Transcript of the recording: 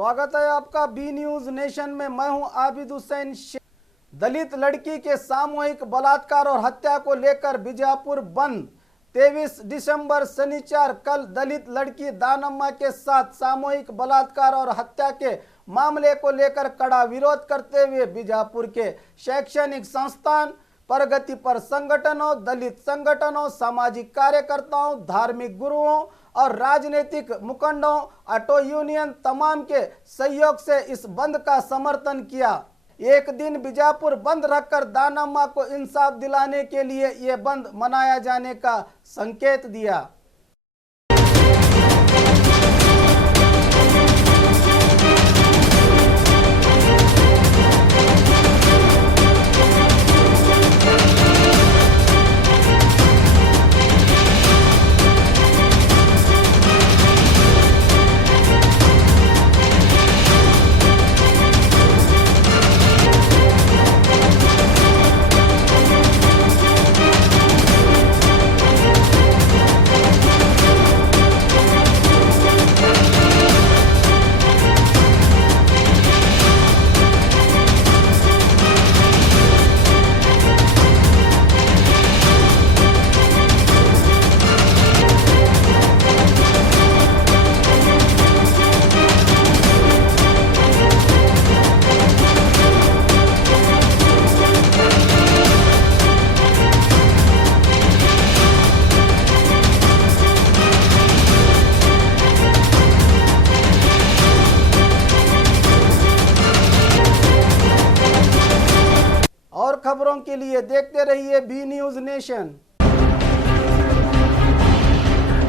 स्वागत है आपका बी न्यूज नेशन में। मैं हूं आबिद हुसैन। दलित लड़की के सामूहिक बलात्कार और हत्या को लेकर बीजापुर बंद। 23 दिसंबर शनिवार कल दलित लड़की दानम्मा के साथ सामूहिक बलात्कार और हत्या के मामले को लेकर कड़ा विरोध करते हुए बीजापुर के शैक्षणिक संस्थान, प्रगतिपर संगठनों, दलित संगठनों, सामाजिक कार्यकर्ताओं, धार्मिक गुरुओं और राजनीतिक मुखंडों, ऑटो यूनियन तमाम के सहयोग से इस बंद का समर्थन किया। एक दिन बीजापुर बंद रखकर दानम्मा को इंसाफ दिलाने के लिए ये बंद मनाया जाने का संकेत दिया। और खबरों के लिए देखते रहिए बी न्यूज नेशन।